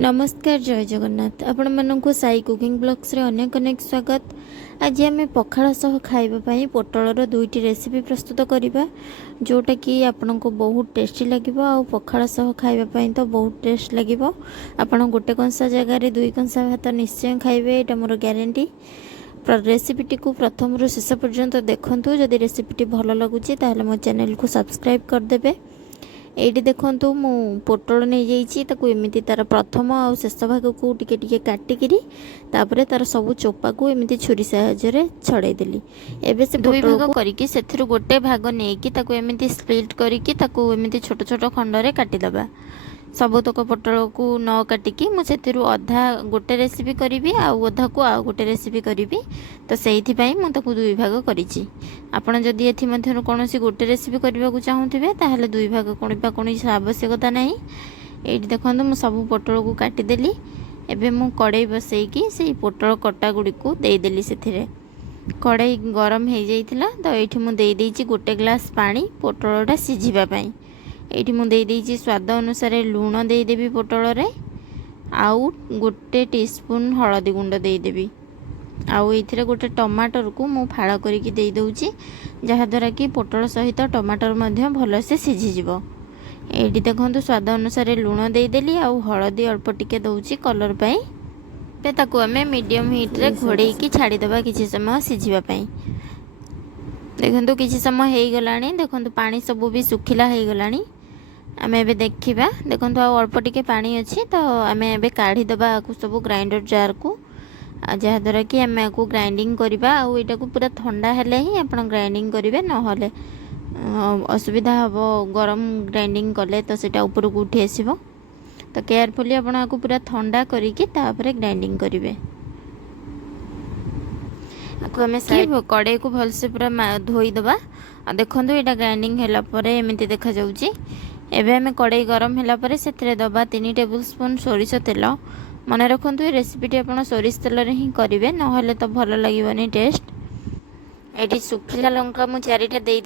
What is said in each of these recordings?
नमस्कार जय जगन्नाथ आपण मानक साई कुकिंग ब्लॉग्स रे अनेक अनेक स्वागत। आज आम पखाड़ सह खाइबापी पोटलर दुईटी रेसिपी प्रस्तुत करवा जोटा कि आपन को बहुत टेस्टी लगे आ पखाड़ सह खाइबापी तो बहुत टेस्ट लगे। आपड़ गोटे कंसा जगार दुई कंसा भात निश्चय खाइबे, एटा मोर ग्यारंटी। रेसिपीटी को प्रथम रु शेष पर्यंत देखूँ। जदि रेसिपीटी भल लगुच ताहले मो चैनल को सब्सक्राइब करदे। एटी देखु मु पोटल नहीं जाइए एमती तार प्रथम आ शेष भाग को टिके टिके काटिकी तापर तार सब चोपा को एमती छुरी साहाय्य छड़ेदेली। एबे से दुई भाग करके से गोटे भाग नहीं एमती स्प्लिट करके एमती छोट छोट खंडरे काटिदबा। सबतक पोटल को न काटिकी मुझे अधा गोटे रेसिपी करी आधा को आउ गोटे रेसिपी करी, तो से दुई भाग करी। आपड़ जदि ये कौन गोटे रेसिपी करने को चाहूथे ताहले दुई भाग कौन आवश्यकता नहीं। ये देखो मुझे सब पोटल को काटिदेली। एबे मु कड़ाई बसईकी से पोटल कटा गुड़ी को देदेली। से कड़ाई गरम हो जाइथिला तो ये मुझे गोटे ग्लास पानी पोटलटा सिझापी। ये मुझे स्वाद अनुसार लुण देदेवी पोटल रे, आउ गोटे टीस्पून हलदी गुंड देदेवी। आउ ये गोटे टमाटर को मु फाड़ करके दे दूची, जहाद्वारा कि पोटल सहित टमाटर मध्य भलसे सिझीज। ये देखो स्वाद अनुसार लुण देदेली, आउ हलदी अल्प टिके दौची कलर पाई। ताकू आम मीडियम हीट रे घोड़े छाड़ीदबा किसी समय सिझापी। देखो किसी समय हो गला। देखो पानी सब भी सुखिला हो गला। आम ए देखा देखो अल्प टिके पानी अच्छी, तो आम ए काढ़ीदबा सब ग्राइंडर जार को, जहाद्वारा कि आम को ग्राइंडिंग करवा। आईटा को पूरा ठंडा हेले ही आप ग्राइंडिंग करेंगे, ना असुविधा हम गरम ग्राइंडिंग कले तो सेटा ऊपर को उठी आसो। तो केयरफुली आपको पूरा ठंडा करके ग्राइंडिंग करेंगे। आम कड़े को भलसे पूरा धोईदबा। देखो यहाँ ग्राइंडिंग है एमती देखा जाऊँगी। एबे आम कड़ाई गरम है से दबा 3 टेबुल स्पून सोरिष तेल। मन रखु ये रेसिपीटी आप सोरिष तेल ही करेंगे, ना तो भल लगे टेस्ट। ये सुखिला लंका मु 4टा दे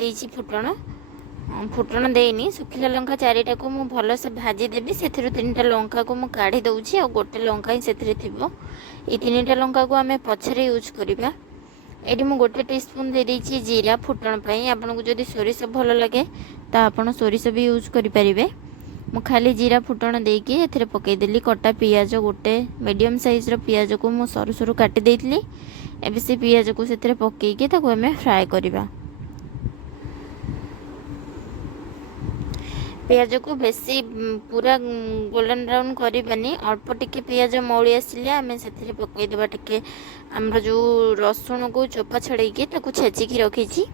फुटण देनी। सुखिला लंका 4टा को मु भल से भाजी देवी। से 3टा लंका को मु काढ़ी दउची आ गोटे लंका ही से थिबो। ये 3टा लंका को आम पछरे यूज करवा। ये मुझे गोटे टीस्पून दे देछि जीरा फुटण पाई। आपन को जदि सोरिष भल लगे तो आपन सोरिष भी यूज करें। मु खाली जीरा फुटण देकी एथिरे पकईदेली कटा पियाज। गोटे मीडियम साइज पियाज को मु सरू सरू काटी देइतली। एबे से पियाज को सेथिरे पकईकी ताको हमें फ्राए करबा। पियाज को बेसी पूरा गोल्डन ब्राउन करबानी, अल्प टिके पियाज मौली आसिले आम से पकईदेवा टिके आमर जो रसुण को चोपा छड़ेकी ताको छेचिकी रखी।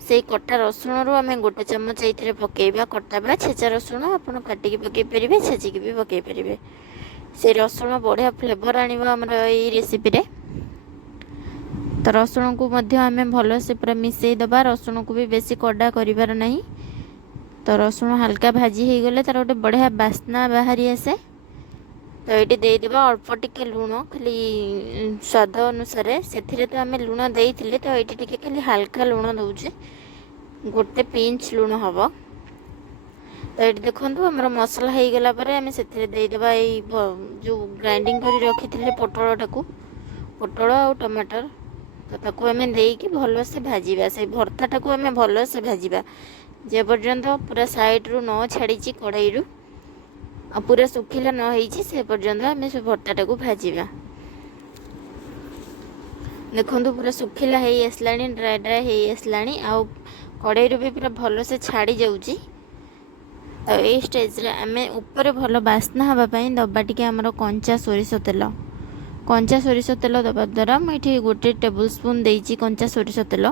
से कटा रसुण रू आम गोटे चमच ये पकईबा। कटा बा छेचा रसुण आप काटिकी पकई पारे, छेचिकी भी पकई पारे। से रसुण बढ़िया फ्लेवर आमर ये रेसिपी रे। तो रसुण को आम भल से पूरा मिसई दबा। रसुण को भी बेसी कड़ा करिवार नहीं। तो रसुण हल्का भाजी हो गले तार गोटे बढ़िया बास्ना बाहरी आसे। तो ये देदेबा अल्प टिके लुण खाली स्वाद अनुसार। से तो आम लुण देते, तो ये टिके खाली हल्का लुण दौचे, गोटे पिंच लुण हम। तो ये देखो आमर मसला हो गला आम से देदेबा जो ग्राइंडिंग कर रखी पोटल टाक, पोटल आ टमाटर। तो ताको आम देकी भल से भाजवा। से भर्ताटा को आम भल से भाजवा जे पर्यंत पूरा साइड रू न छाड़ी कड़ाई रू आ पूरा सुखिला न होईची से पर्यंत आम से भर्ताटा को भाजवा। देखो पूरा सुखिला हो आसला, ड्राए ड्राए हो आसला। आ कड़ाई रू भी पूरा भल से छाड़ी जाऊँगी। तो ये स्टेज रे आम ऊपर भल बास्ना हाँपाई दबा टिके आमर कंचा सोरिष तेल। कंचा सोरिष तेल दबा द्वारा मुझे गोटे टेबुल स्पून देइची कंचा सोरिष तेल।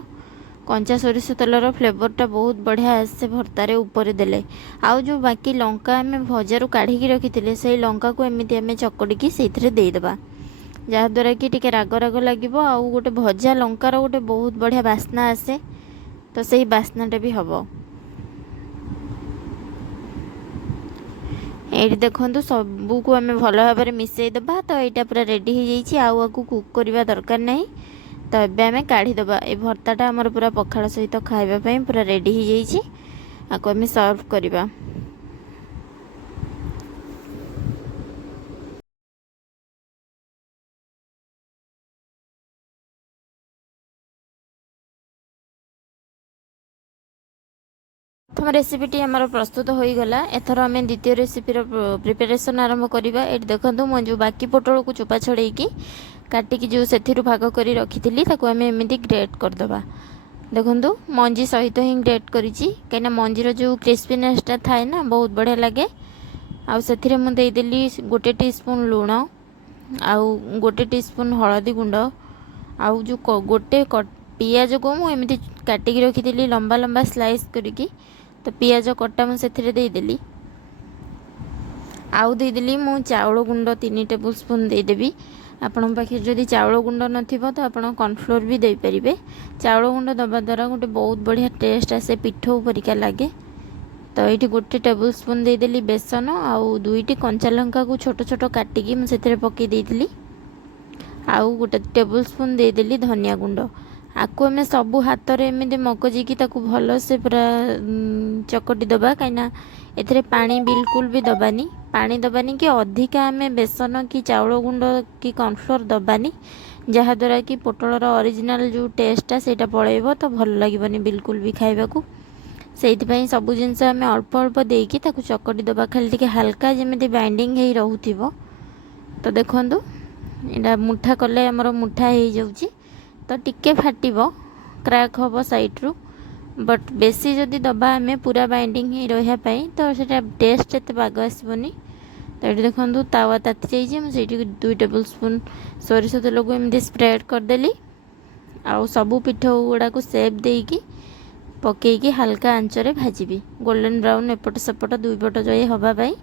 कंचा सोरिष तेलर फ्लेवरटा बहुत बढ़िया आसे भर्तारे ऊपर देले। आउ जो बाकी लंका आम भजार काढ़ी रखी से लंका को एमती आम चकड़िकी से देदेबा, जहाद्वारा कि टिके राग राग लगे। आउ गोटे भजा लंकार गोटे बहुत बढ़िया बास्ना आसे, तो सही बास्नाटा भी हम। ये देखो सबू को आम भल भाव मिसई दबा। तो यहाँ पूरा रेडी हो जाइए, आउ कुक करवा दरकार नहीं। तो ये आम काढ़ीदबा। ये भर्ताटा आमर पूरा पखाड़ सहित खाइबापी पूरा रेडी हो जाइए। आपको आम सर्व करवा। प्रथम रेसिपीटी आमर प्रस्तुत हो गला। एथर आम द्वितीय रेसिपीर प्रिपेरेसन आरंभ करवा। ये देखो मु जो बाकी पोटल को चोपा छड़े काटिकी जो से भाग कर रखी आम एमती ग्रेट करदे। देखो मंजी सहित ही ग्रेट करी कहीं मंजीर जो क्रिस्पीनेसटा थाए ना बहुत बढ़िया लगे। आउ मुदेली गोटे टीस्पून लुण आउ गोटे टीस्पून हलदी गुंड आउ जो गोटे पियाज को मुझे काटिकी रखी लंबा लंबा स्लाइस करके तो पियाज कटा मुझे देदेली। आउ देदेली मु चाउल गुंड 3 टेबुल स्पून देदेवी। आपण पाखे जदि चाउल गुंड नथिबो तो आपण कॉर्नफ्लोर भी दे परिबे। चाउल गुंड दबा द्वारा गोटे बहुत बढ़िया टेस्ट आसे पिठो परिका लगे। तो ये गोटे टेबुल स्पून देदेली बेसन आउ 2टी कंचा लंका को छोट छोट काटिकी मुझे पकई देली। आउ गोटे टेबुल स्पून देदेली धनिया गुंड। आकु आम सबू हाथ में एमती मगजिकी भल से पूरा चकटी दबा कहीं एथिरे पानी बिल्कुल भी दबानी। पानी दबानी कि अधिका आम बेसन कि चाउल गुंड कि कॉर्नफ्लोर दबानी जहाँद्वारा कि पोटलर ओरिजिनल जो टेस्टा से पलैब तो भल लगे बिल्कुल भी खाइबा को। से सबू जिनस आम अल्प अल्प देकी चकटी दबा खाली टिके हल्का जमी बाइंडिंग हो रहूथिबो। तो देखो यहाँ मुठा कले आमर मुठा हो जाउची तो टिके फाटिबो क्रैक हम साइड्रु। बट बेसी जदि दबा आम पूरा बाइंडिंग ही रही तो से टेस्ट एत बाग आसबनी। तो ये देखो तावा ताती जाइए मुझे 2 टेबुल स्पून सोरिष तेल को एमती स्प्रेड करदेली। आउ सबू पिठ गुड़ा को सेप देकी पकईकी हल्का आंचरे भाजी गोल्डन ब्राउन एपट सेपट 2 पट जाए हवापाई